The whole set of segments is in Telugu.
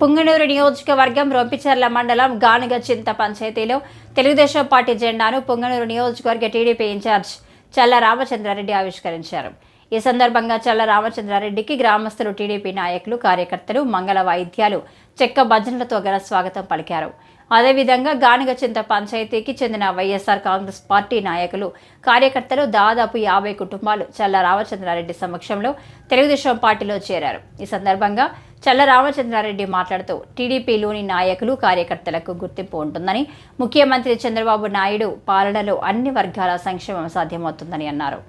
పుంగనూరు నియోజకవర్గం రొంపిచెర్ల మండలం గానుగచింత పంచాయతీలో తెలుగుదేశం పార్టీ జెండాను పుంగనూరు నియోజకవర్గ టీడీపీ ఇన్ఛార్జ్ చల్ల రామచంద్రారెడ్డి ఆవిష్కరించారు. ఈ సందర్భంగా చల్ల రామచంద్రారెడ్డికి గ్రామస్తులు, టీడీపీ నాయకులు, కార్యకర్తలు మంగళ వాయిద్యాలు, చెక్క భజనలతో ఘన స్వాగతం పలికారు. అదేవిధంగా గానుగచింత పంచాయతీకి చెందిన వైఎస్ఆర్ కాంగ్రెస్ పార్టీ నాయకులు, కార్యకర్తలు దాదాపు 50 కుటుంబాలు చల్ల రామచంద్రారెడ్డి సమక్షంలో తెలుగుదేశం పార్టీలో చేరారు. ఈ సందర్భంగా చల్ల రామచంద్రారెడ్డి మాట్లాడుతూ టీడీపీలోని నాయకులు, కార్యకర్తలకు గుర్తింపు ఉంటుందని, ముఖ్యమంత్రి చంద్రబాబు నాయుడు పాలనలో అన్ని వర్గాల సంక్షేమం సాధ్యమవుతుందని అన్నారు.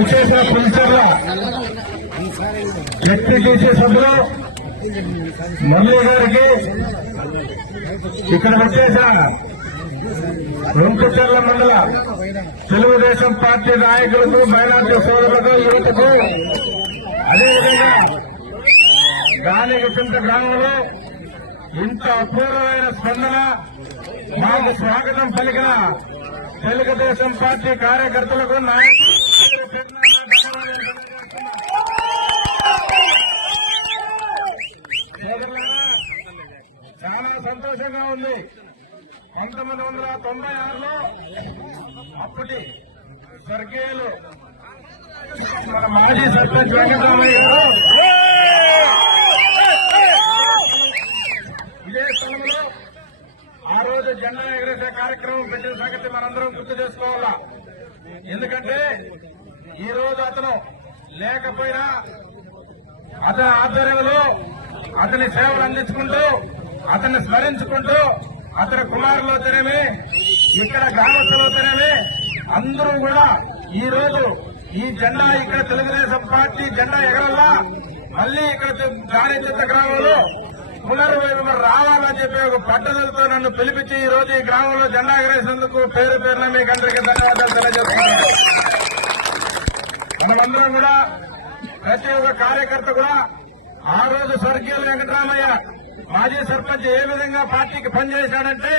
విశేష పులిచెర్ల ఎస్టీటీసీ సభ్యులు మల్లి గారికి, ఇక్కడ వచ్చేసిన రొంపిచెర్ల మండల తెలుగుదేశం పార్టీ నాయకులకు, మైనార్టీ సోదరులకు, యువతకు, అదేవిధంగా గానుగచింత గ్రామంలో ఇంత అపూర్వమైన స్పందన మాకు స్వాగతం పలికిన తెలుగుదేశం పార్టీ కార్యకర్తలకు, చాలా సంతోషంగా ఉంది. 1996లో అప్పటి స్వర్గీయులు మన మాజీ సర్పంచ్ వెంకటరామయ్య గారు ఇదే స్థలంలో ఆ రోజు జెండా ఎగరేసే కార్యక్రమం పెట్టిన సంగతి మనందరం గుర్తు చేసుకోవాలా. ఎందుకంటే ఈ రోజు అతను లేకపోయినా అతని ఆధ్వర్యంలో అతని సేవలు అందించుకుంటూ, అతన్ని స్మరించుకుంటూ, అతని కుమారులతోనేమి, ఇక్కడ గ్రామస్తులతోనేమి అందరూ కూడా ఈ రోజు ఈ జెండా ఇక్కడ తెలుగుదేశం పార్టీ జెండా ఎగరల్లా, మళ్లీ ఇక్కడ గానుగచింత గ్రామంలో పునర్వైభవం రావాలని చెప్పి ఒక పట్టుదలతో నన్ను పిలిపించి ఈ రోజు ఈ గ్రామంలో జెండా ఎగరేసేందుకు పేరు పేరున మీకు అందరికీ ధన్యవాదాలు తెలియజేస్తున్నాను. మనమందరం కూడా, ప్రతి ఒక్క కార్యకర్త కూడా ఆ రోజు స్వర్గీయులు వెంకటరామయ్య మాజీ సర్పంచ్ ఏ విధంగా పార్టీకి పనిచేశాడంటే